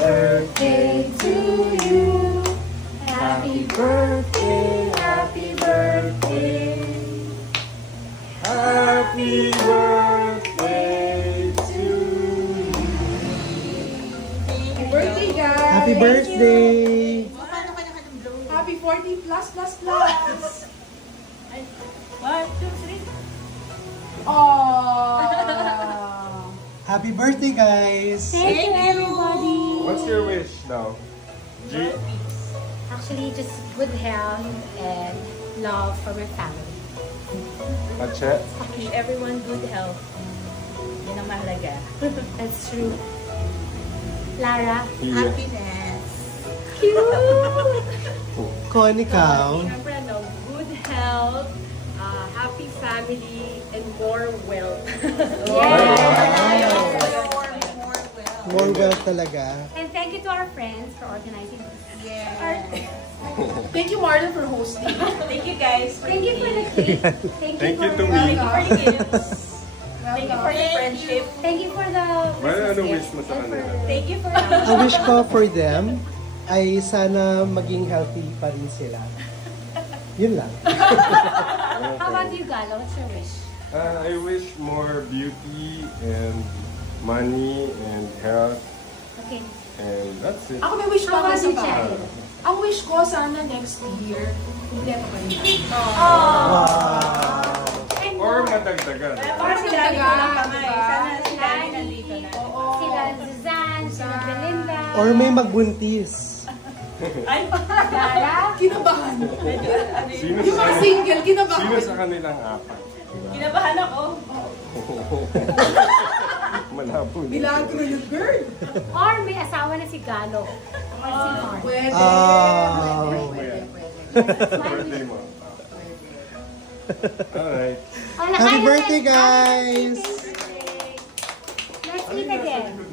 birthday to you. Happy birthday, happy birthday. Happy birthday to you. Happy birthday, guys. Happy birthday. Happy 40 plus. 1, 2, 3. Aww. Happy birthday, guys. Thank you, everybody. What's your wish now? G? Actually, just good health and love from your family. Ache? Wish everyone good health. Yan ang mahalaga. That's true. Lara, Iya. cute! Con, ikaw. Siyempre, no, good health, happy family, and more wealth. More wealth talaga. And thank you to our friends for organizing this. Thank you, Marlon, for hosting. Thank you guys. Thank you for the cake. Thank Thank you you for to me. Thank you for the gifts. Thank you for the friendship. Thank you for the Ano Christmas wish gift mo sa and for kanila? the- Thank you for Ang wish ko for them ay sana maging healthy pa rin sila. Yun lang. How about you, Galo? What's your wish? I wish more beauty and money and health, Okay. and that's it. Ako may wish How pa about ako you, sa Cheryl? Ang wish ko, sana next year, kumpleto pa rin. And Or more. madagdagan. Parang si Lani ko lang pa nga eh. Sana si Lani nandito na. Sila Suzanne, sila Belinda. Or may magbuntis. Ay, Lara. Kinabahan. Sino Yung mga single, kinabahan. Sino sa kanilang apat? kinabahan ako. Malabo na. Milagro yun, girl. Or may asawa na si Galo. Or si Mark. Pwede. Oh. Birthday mo. Alright. Oh, Happy birthday, guys! Let's eat again.